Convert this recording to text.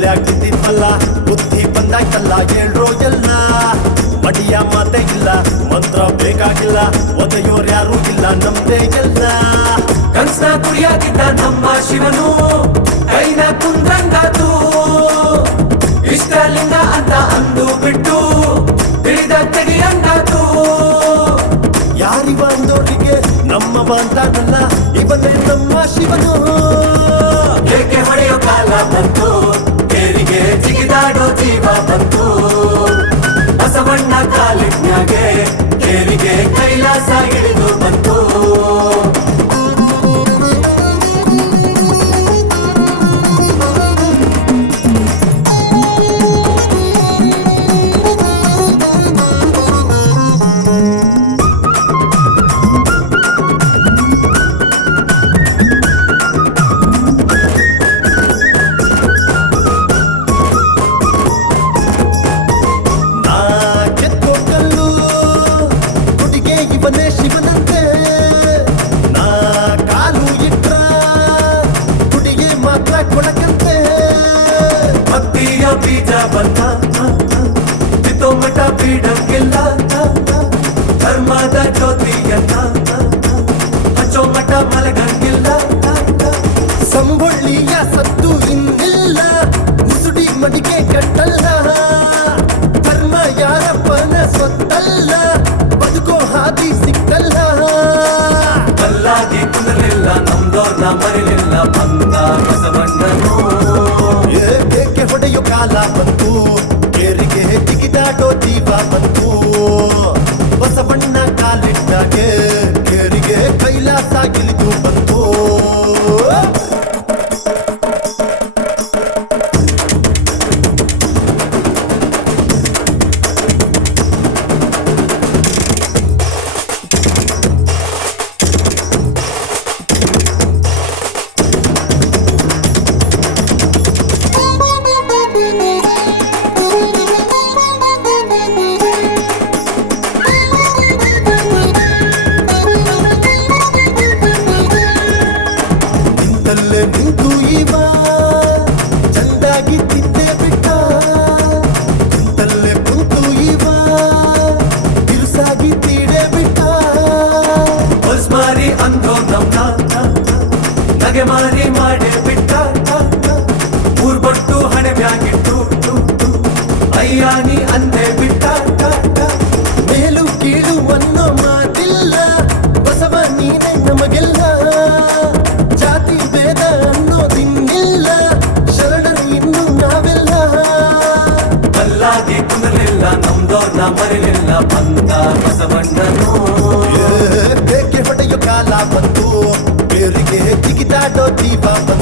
ಮೂಲ್ಯಾಗ್ ಬಿದ್ದಿದ್ವಲ್ಲ ಬುದ್ಧಿ ಬಂದಾಯ್ತಲ್ಲ ಹೇಳ್ರೋ ಎಲ್ಲ? ಮಡಿಯ ಮಾತೆ ಇಲ್ಲ, ಮಂತ್ರ ಬೇಕಾಗಿಲ್ಲ, ಒದೆಯೋರ್ ಯಾರು ಇಲ್ಲ, ನಮ್ದೇ ಎಲ್ಲ. ಕನ್ಸ್ನ ಕುರಿಯಾಗಿದ್ದ ನಮ್ಮ ಶಿವನು, ಕೈನ ಕುಂದ್ರಂಗಾತು. ಇಷ್ಟಲಿಂಗ ಅಂತ ಅಂದು ಬಿಟ್ಟು ತಿಳಿದ ತೆಗಿಯಂಗಾತು. ಯಾರಿ ಅಂದೋರಿಗೆ ನಮ್ಮ ಬಾಂತಾನಲ್ಲ ಕಟ್ಟಲ್ಲ ಧರ್ಮ ಯಾರಪ್ಪನ ಸೊತ್ತಲ್ಲ ಬದುಕೋ ಹಾದಿ ಸಿಕ್ಕಲ್ಲ. ಕಲ್ಲಾಗಿ ಕುಂದಲಿಲ್ಲ ನಮ್ದೋರ್ನ ಮರಿಲಿಲ್ಲ ಬಂದ ಬಸವಣ್ಣನು. ಏಕೆ ಹೊಡೆಯೋ ಕಾಲ ಬಂತು? ಏರಿಗೆ ಜಿಗಿದಾಟೋ ದೀಪ ಬಂತು. ಬಸವಣ್ಣ ಕಾಲಿಟ್ಟಾಗೆ ಏರಿಗೆ ಕೈಲಾಸ ಇಳಿದು ನಗೆ ಮಾರಿ ಮಾಡಿ ಬಿಟ್ಟ. ಊರ್ ಬಟ್ಟು ಹಣೆ ಬ್ಯಾಗಿಟ್ಟು ಅಯ್ಯಾನಿ ಅಂದೆ ಬಿಟ್ಟ. ಮೇಲು ಕೀಳು ಅನ್ನೋ ಮಾತಿಲ್ಲ. ಬಸವ ನೀನೆ ನಮಗೆಲ್ಲ. ಜಾತಿ ಭೇದ ಅನ್ನೋದಿನ್ನಿಲ್ಲ. ಶರಣರು ಇನ್ನು ನಾವೆಲ್ಲ. ಕಲ್ಲಾಗಿ ಕುಂದಲಿಲ್ಲ ನಮ್ದೋರ್ನ ಮರಿಲಿಲ್ಲ. ಬಂದ ಬಸವಣ್ಣನು. ಬೇಕೆ ಹೊಡೆಯು ಕಾಲ ಬಂತು? tá do tipo